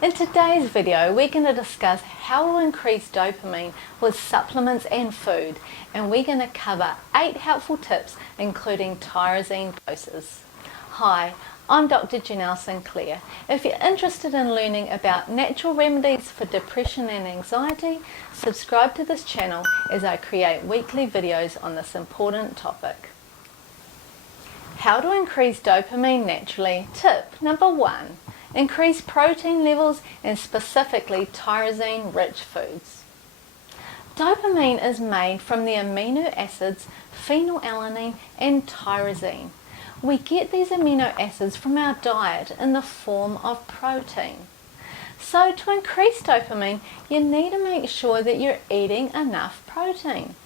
In today's video, we're going to discuss how to increase dopamine with supplements and food, and we're going to cover 8 helpful tips including tyrosine doses. Hi, I'm Dr Janelle Sinclair. If you're interested in learning about natural remedies for depression and anxiety, subscribe to this channel as I create weekly videos on this important topic. How to increase dopamine naturally. Tip number 1. Increase protein levels and specifically tyrosine-rich foods. Dopamine is made from the amino acids phenylalanine and tyrosine. We get these amino acids from our diet in the form of protein. So to increase dopamine, you need to make sure that you're eating enough protein.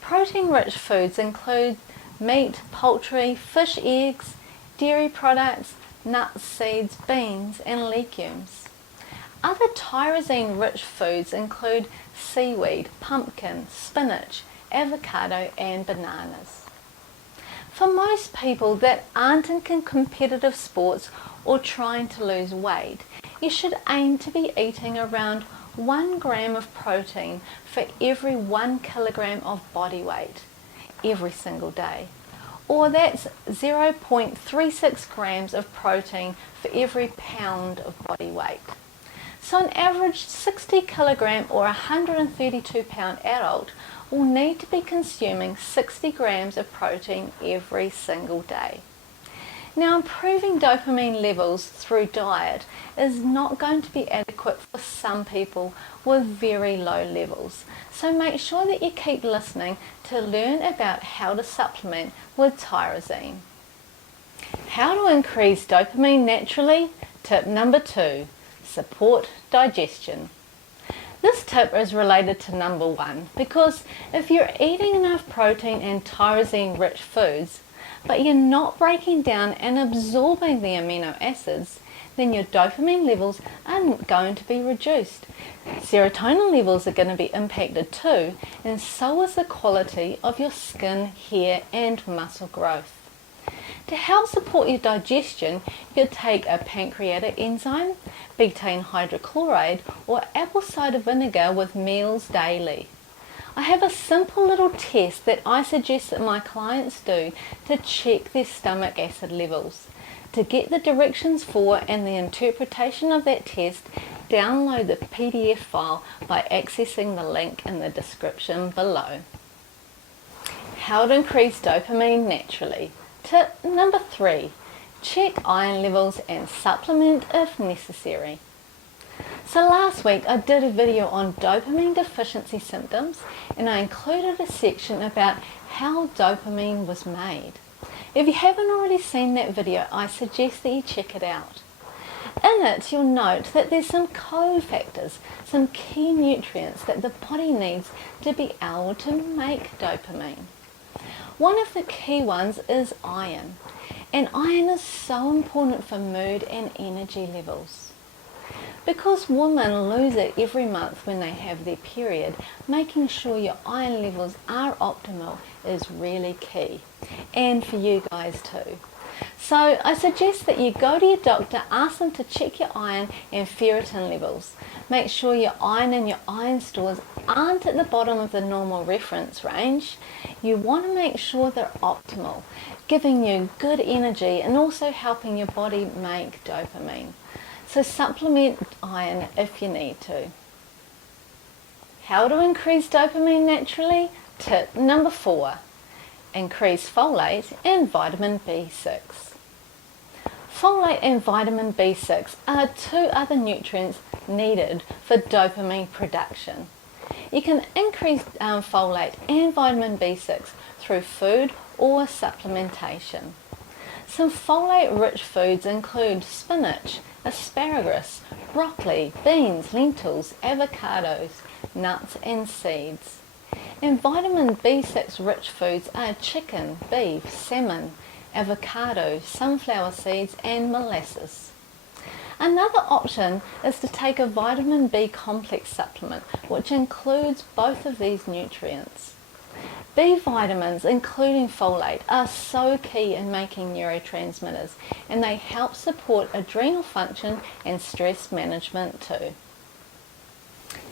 Protein-rich foods include meat, poultry, fish, eggs, dairy products, nuts, seeds, beans, and legumes. Other tyrosine-rich foods include seaweed, pumpkin, spinach, avocado, and bananas. For most people that aren't in competitive sports or trying to lose weight, you should aim to be eating around 1 gram of protein for every 1 kilogram of body weight every single day. Or that's 0.36 grams of protein for every pound of body weight. So an average 60 kilogram or 132 pound adult will need to be consuming 60 grams of protein every single day. Now, improving dopamine levels through diet is not going to be adequate for some people with very low levels. So make sure that you keep listening to learn about how to supplement with tyrosine. How to increase dopamine naturally? Tip number 2. Support digestion. This tip is related to number 1 because if you're eating enough protein and tyrosine-rich foods, but you're not breaking down and absorbing the amino acids, then your dopamine levels are going to be reduced. Serotonin levels are going to be impacted too, and so is the quality of your skin, hair, and muscle growth. To help support your digestion, you could take a pancreatic enzyme, betaine hydrochloride, or apple cider vinegar with meals daily. I have a simple little test that I suggest that my clients do to check their stomach acid levels. To get the directions for and the interpretation of that test, download the PDF file by accessing the link in the description below. How to increase dopamine naturally. Tip number 3. Check iron levels and supplement if necessary. So last week I did a video on dopamine deficiency symptoms, and I included a section about how dopamine was made. If you haven't already seen that video, I suggest that you check it out. In it, you'll note that there's some cofactors, some key nutrients that the body needs to be able to make dopamine. One of the key ones is iron, and iron is so important for mood and energy levels. Because women lose it every month when they have their period, making sure your iron levels are optimal is really key, and for you guys too. So I suggest that you go to your doctor, ask them to check your iron and ferritin levels. Make sure your iron and your iron stores aren't at the bottom of the normal reference range. You want to make sure they're optimal, giving you good energy and also helping your body make dopamine. So supplement iron if you need to. How to increase dopamine naturally? Tip number 4. Increase folate and vitamin B6. Folate and vitamin B6 are 2 other nutrients needed for dopamine production. You can increase folate and vitamin B6 through food or supplementation. Some folate-rich foods include spinach, asparagus, broccoli, beans, lentils, avocados, nuts, and seeds. And vitamin B6 rich foods are chicken, beef, salmon, avocado, sunflower seeds, and molasses. Another option is to take a vitamin B complex supplement, which includes both of these nutrients. B vitamins, including folate, are so key in making neurotransmitters, and they help support adrenal function and stress management too.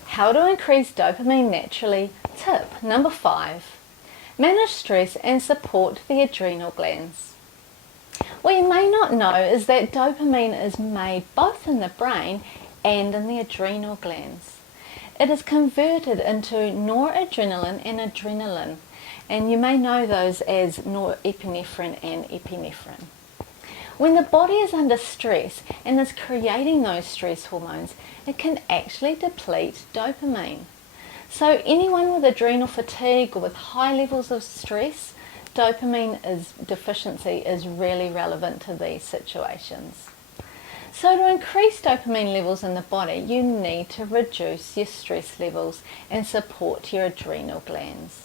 How to increase dopamine naturally. Tip number 5. Manage stress and support the adrenal glands. What you may not know is that dopamine is made both in the brain and in the adrenal glands. It is converted into noradrenaline and adrenaline, and you may know those as norepinephrine and epinephrine. When the body is under stress and is creating those stress hormones, it can actually deplete dopamine. So anyone with adrenal fatigue or with high levels of stress, dopamine deficiency is really relevant to these situations. So to increase dopamine levels in the body, you need to reduce your stress levels and support your adrenal glands.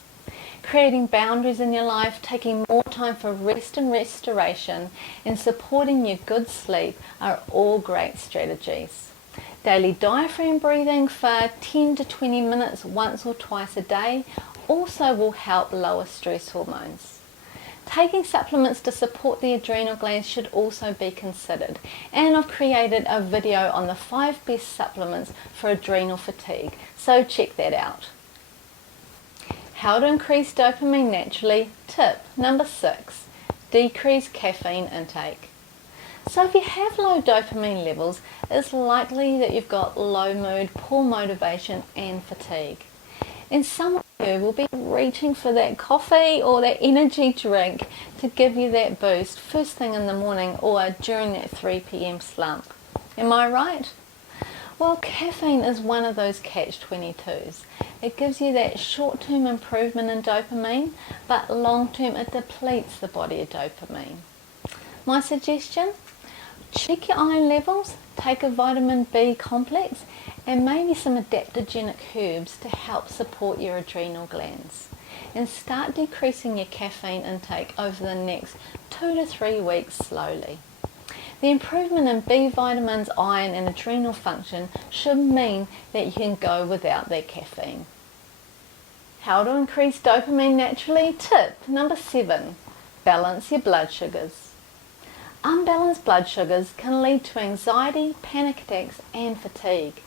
Creating boundaries in your life, taking more time for rest and restoration, and supporting your good sleep are all great strategies. Daily diaphragm breathing for 10 to 20 minutes once or twice a day also will help lower stress hormones. Taking supplements to support the adrenal glands should also be considered, and I've created a video on the 5 best supplements for adrenal fatigue, so check that out. How to increase dopamine naturally. Tip number 6. Decrease caffeine intake. So if you have low dopamine levels, it's likely that you've got low mood, poor motivation and fatigue. And some of you will be reaching for that coffee or that energy drink to give you that boost first thing in the morning or during that 3 p.m. slump. Am I right? Well, caffeine is one of those catch-22s. It gives you that short-term improvement in dopamine, but long-term it depletes the body of dopamine. My suggestion? Check your iron levels, take a vitamin B complex, and maybe some adaptogenic herbs to help support your adrenal glands. And start decreasing your caffeine intake over the next 2 to 3 weeks slowly. The improvement in B vitamins, iron and adrenal function should mean that you can go without that caffeine. How to increase dopamine naturally? Tip number 7. Balance your blood sugars. Unbalanced blood sugars can lead to anxiety, panic attacks and fatigue.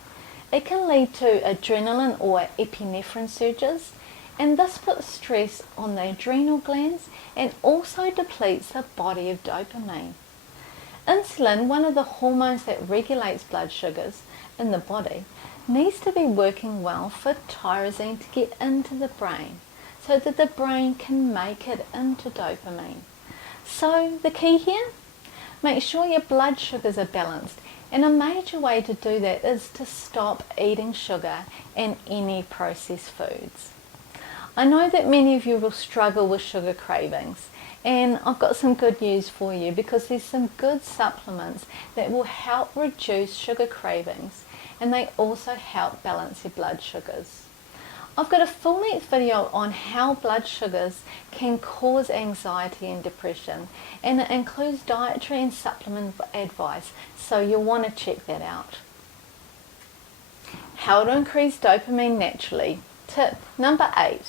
It can lead to adrenaline or epinephrine surges, and this puts stress on the adrenal glands and also depletes the body of dopamine. Insulin, one of the hormones that regulates blood sugars in the body, needs to be working well for tyrosine to get into the brain so that the brain can make it into dopamine. So the key here? Make sure your blood sugars are balanced, and a major way to do that is to stop eating sugar and any processed foods. I know that many of you will struggle with sugar cravings, and I've got some good news for you because there's some good supplements that will help reduce sugar cravings, and they also help balance your blood sugars. I've got a full-length video on how blood sugars can cause anxiety and depression, and it includes dietary and supplement advice, so you'll want to check that out. How to increase dopamine naturally. Tip number 8.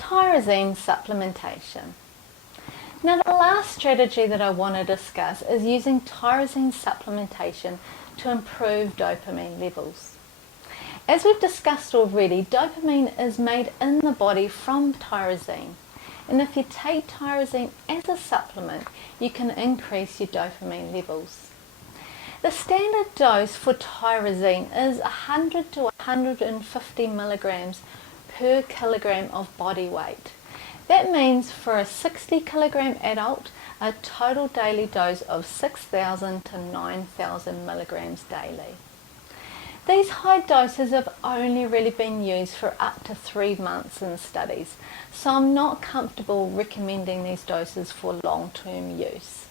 Tyrosine supplementation. Now the last strategy that I want to discuss is using tyrosine supplementation to improve dopamine levels. As we've discussed already, dopamine is made in the body from tyrosine, and if you take tyrosine as a supplement, you can increase your dopamine levels. The standard dose for tyrosine is 100 to 150 milligrams per kilogram of body weight. That means for a 60 kilogram adult, a total daily dose of 6,000 to 9,000 milligrams daily. These high doses have only really been used for up to 3 months in studies, so I'm not comfortable recommending these doses for long-term use.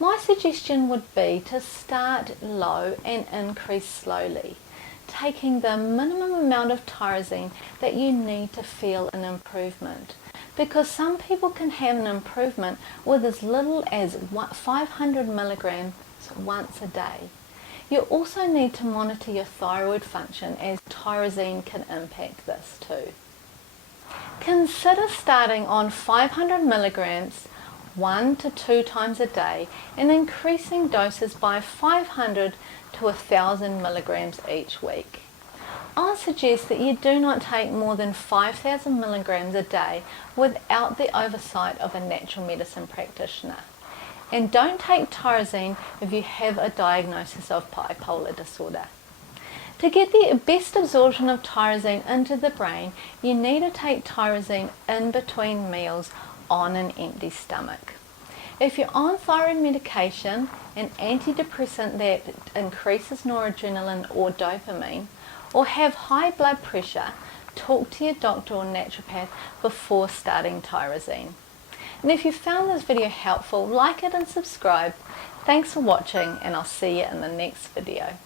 My suggestion would be to start low and increase slowly, taking the minimum amount of tyrosine that you need to feel an improvement, because some people can have an improvement with as little as 500 milligrams once a day. You also need to monitor your thyroid function, as tyrosine can impact this too. Consider starting on 500 milligrams 1 to 2 times a day and increasing doses by 500 to 1,000 milligrams each week. I suggest that you do not take more than 5,000 milligrams a day without the oversight of a natural medicine practitioner. And don't take tyrosine if you have a diagnosis of bipolar disorder. To get the best absorption of tyrosine into the brain, you need to take tyrosine in between meals on an empty stomach. If you're on thyroid medication, an antidepressant that increases noradrenaline or dopamine, or have high blood pressure, talk to your doctor or naturopath before starting tyrosine. And if you found this video helpful, like it and subscribe. Thanks for watching, and I'll see you in the next video.